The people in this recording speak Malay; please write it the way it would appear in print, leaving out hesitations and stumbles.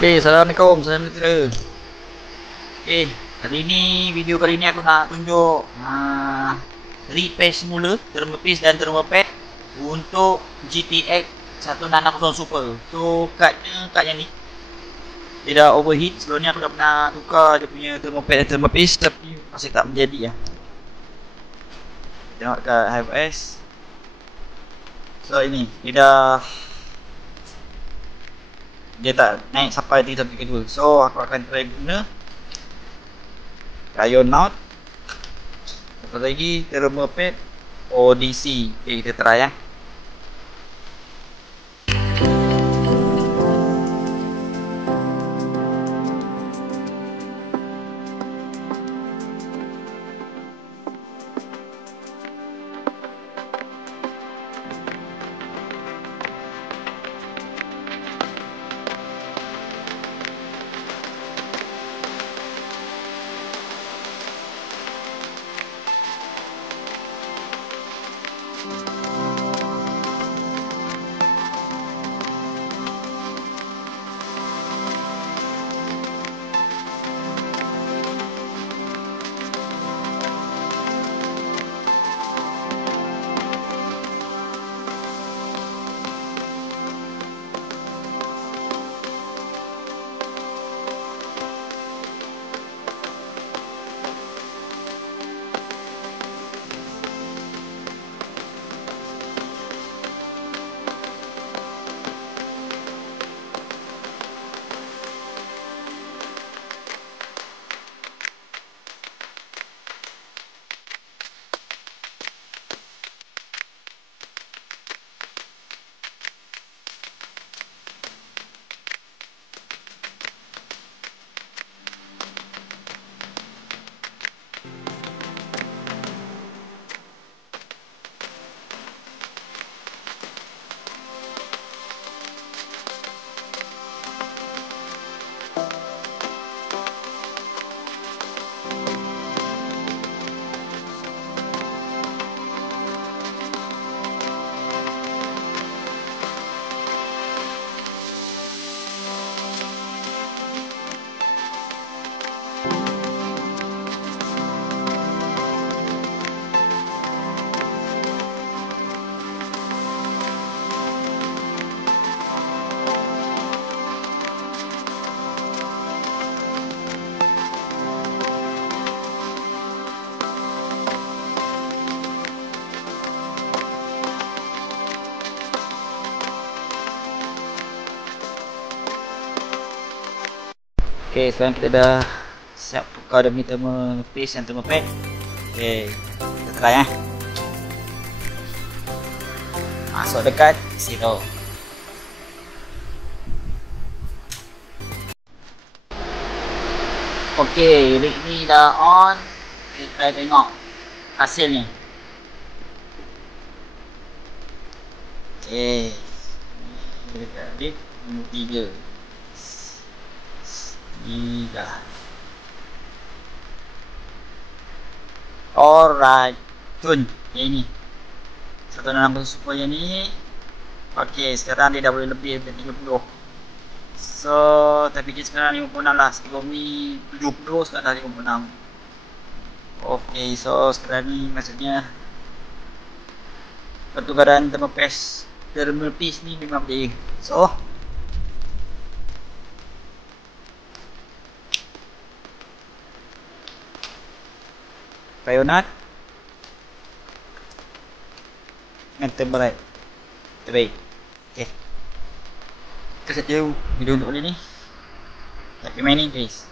Okay, Assalamualaikum, saya Mitra. Okay, video kali ni aku nak tunjuk repair semula thermal paste dan thermal pad untuk GTX 1660 Super. So, kad yang ni dia dah overheat. Sebelum ni aku dah pernah tukar dia punya thermal pad dan thermal paste, tapi masih tak menjadi lah. Tengok dekat HFS. So, ini dia tak naik sampai 332. So aku akan try guna rayon mount. Satu lagi thermal pad ODC. Okay, kita try ya. Okay, sekarang kita dah siap tukar dia punya thermal paste dan thermal pad. Okay, kita try ya. Masuk dekat situ. Okay, rig ni dah on. Kita try tengok hasilnya. Okay, ni dekat rig nombor 3. Dah. Alright, tun yang ni 160 Super yang ni. Ok, sekarang dia dah boleh lebih dari 30. So, tapi dia sekarang 56 lah. Sebelum ni 70, sekarang dah 56. Ok, so sekarang ni maksudnya pertukaran thermal paste ni memang boleh. So, rayonat dengan thermalite terbaik. Ok, itu saja video untuk kali ni. Happy mining guys.